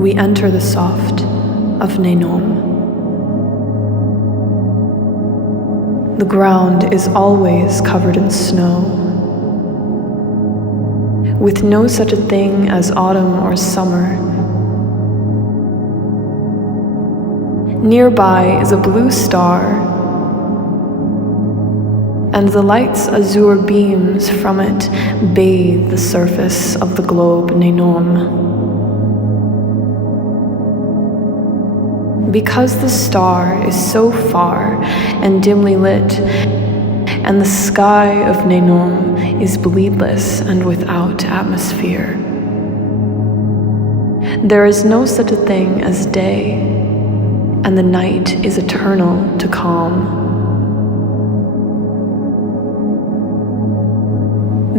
we enter the soft of Nenom. The ground is always covered in snow, with no such a thing as autumn or summer. Nearby is a blue star, and the light's azure beams from it bathe the surface of the globe Nenom. Because the star is so far and dimly lit, and the sky of Nenom is bleedless and without atmosphere, there is no such a thing as day, and the night is eternal to calm.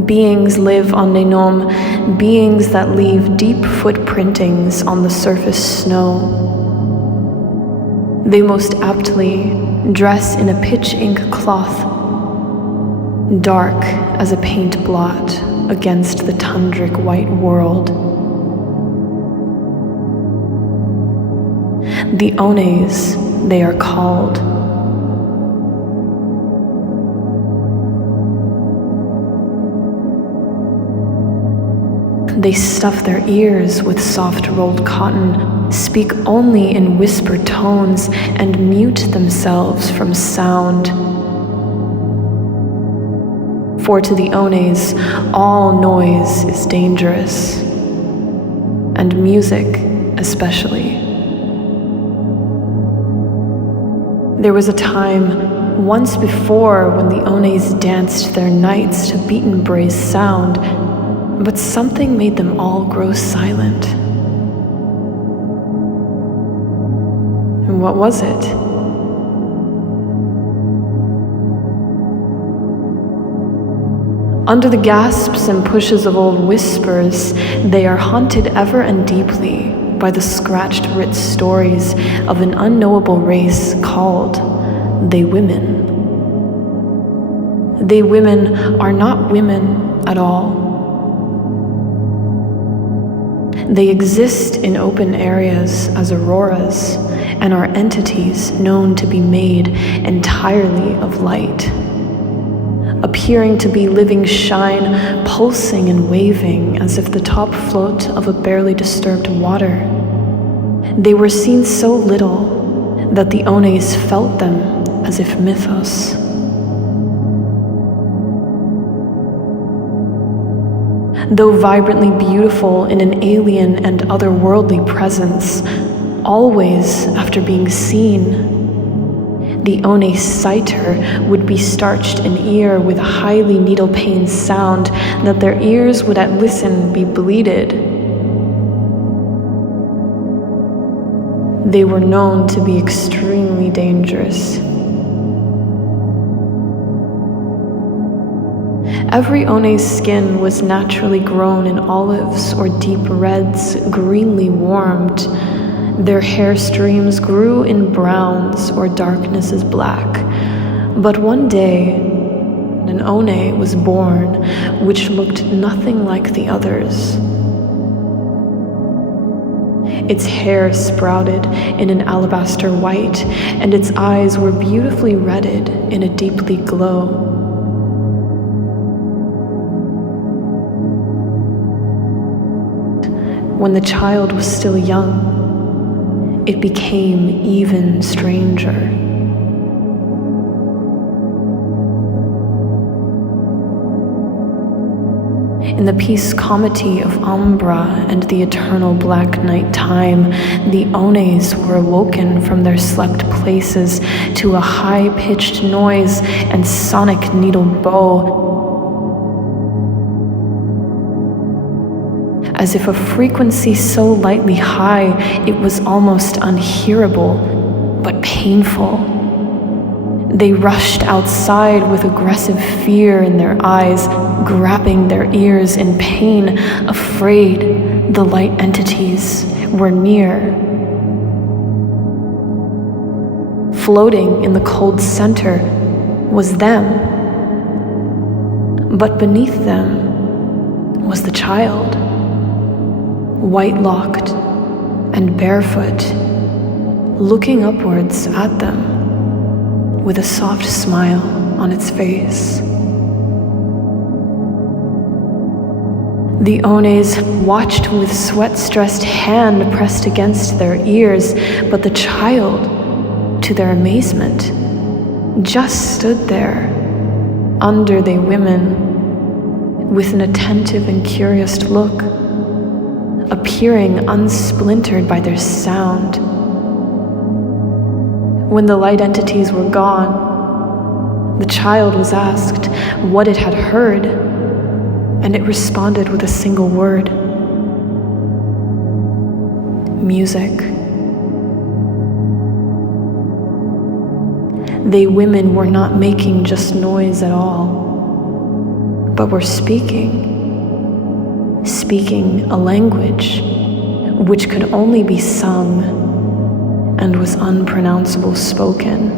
Beings live on Nenom, beings that leave deep footprintings on the surface snow. They most aptly dress in a pitch ink cloth, dark as a paint blot against the tundric white world. The Ones, they are called. They stuff their ears with soft rolled cotton, speak only in whispered tones, and mute themselves from sound. For to the Ones, all noise is dangerous, and music especially. There was a time once before when the Ones danced their nights to beaten brace sound, but something made them all grow silent. And what was it? Under the gasps and pushes of old whispers, they are haunted ever and deeply by the scratched writ stories of an unknowable race called They Women. They Women are not women at all. They exist in open areas as auroras and are entities known to be made entirely of light, appearing to be living shine, pulsing and waving as if the top float of a barely disturbed water. They were seen so little that the Ones felt them as if mythos. Though vibrantly beautiful in an alien and otherworldly presence, always after being seen, the One sighter would be starched in ear with a highly needle-pain sound that their ears would at listen be bleeded. They were known to be extremely dangerous. Every One's skin was naturally grown in olives or deep reds, greenly warmed. Their hair streams grew in browns or darkness as black. But one day, an One was born which looked nothing like the others. Its hair sprouted in an alabaster white, and its eyes were beautifully redded in a deeply glow. When the child was still young, it became even stranger. In the peace comity of Umbra and the eternal black night time, the Ones were awoken from their slept places to a high-pitched noise and sonic needle bow, as if a frequency so lightly high it was almost unhearable, but painful. They rushed outside with aggressive fear in their eyes, grabbing their ears in pain, afraid the light entities were near. Floating in the cold center was them, but beneath them was the child, white-locked and barefoot, looking upwards at them with a soft smile on its face. The Ones watched with sweat-stressed hand pressed against their ears, but the child, to their amazement, just stood there under the women with an attentive and curious look, appearing unsplintered by their sound. When the light entities were gone, the child was asked what it had heard, and it responded with a single word: music. They women were not making just noise at all, but were speaking a language which could only be sung and was unpronounceable spoken.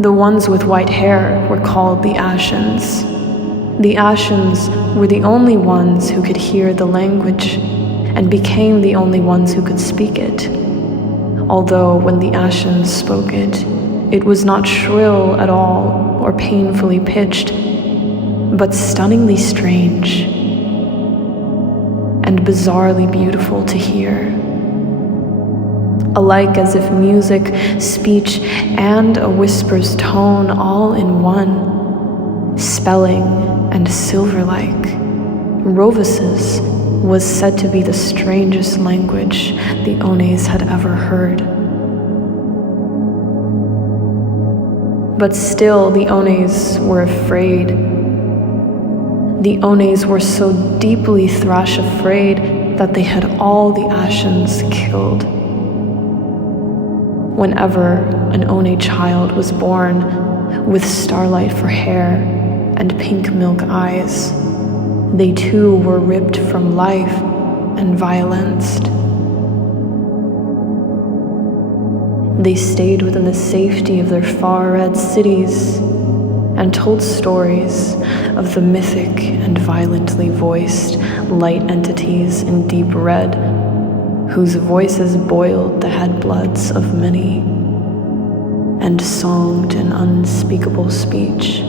The ones with white hair were called the Ashens. The Ashens were the only ones who could hear the language and became the only ones who could speak it. Although when the Ashens spoke it, it was not shrill at all or painfully pitched, but stunningly strange and bizarrely beautiful to hear. Alike as if music, speech, and a whisper's tone all in one, spelling and silver-like. Rovis's was said to be the strangest language the Ones had ever heard. But still the Ones were afraid. The Ones were so deeply thrash afraid that they had all the Ashens killed. Whenever an One child was born with starlight for hair and pink milk eyes, they too were ripped from life and violenced. They stayed within the safety of their far-red cities and told stories of the mythic and violently voiced light entities in deep red, whose voices boiled the head bloods of many and songed an unspeakable speech.